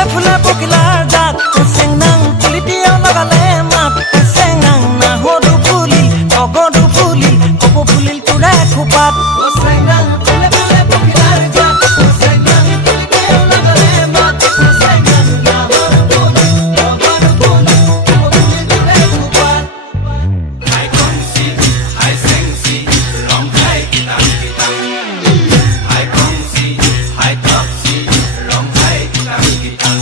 ফুলে ফুলে পখিলাৰ জাক চেংনাং পুলিটিও লগালে মাত চেংনাং নাহৰু ফুলিল অগৰু ফুলিল কপ ফুলিল তোৰে খোপাত চেংনাং ফুলে ফুলে পখিলাৰ জাক চেংনাং পুলিটিও লগালে মাত চেংনাং নাহৰু ফুলিল অগৰু ফুলিল কপ ফুলিল তোৰে খোপাত হাই কংসি হাই চেংসি ৰং খাই কিতাং কিতাং হাই কংসি হাই টপসি ৰং খাই কিতাং কিতাং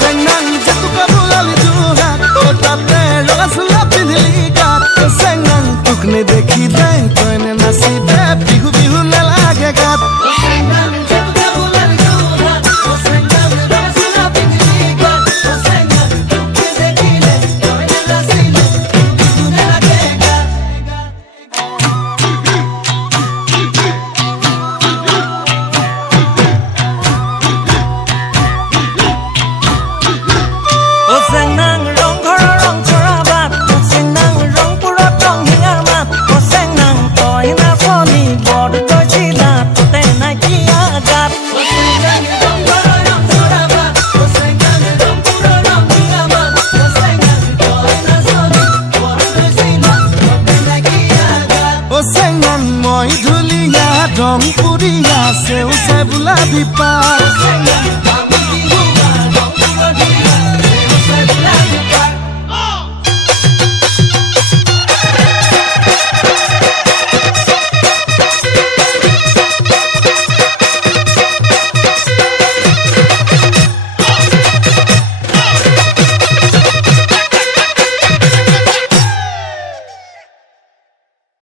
Senang jatuh kabulali duhat Otate roga sula pindhili gat Senang tukne dekhi dai toine nasibe bihu bihu na lage gat Senang jatuh kabulali duhat Senang roga sula pindhili gat Senang tukne dekhi dai toine nasibe bihu bihu na lage gat Senang rong khara rong chora bat Senang rong pura rong hingar mat Senang toy na phoni bod toy chila tote na kia gat Senang rong khara rong chora bat Senang rong pura rong hingar mat Senang toy na phoni bod toy chila tote na kia gat O senang moi dhuliya dong puriya seu sai bula dipa Senang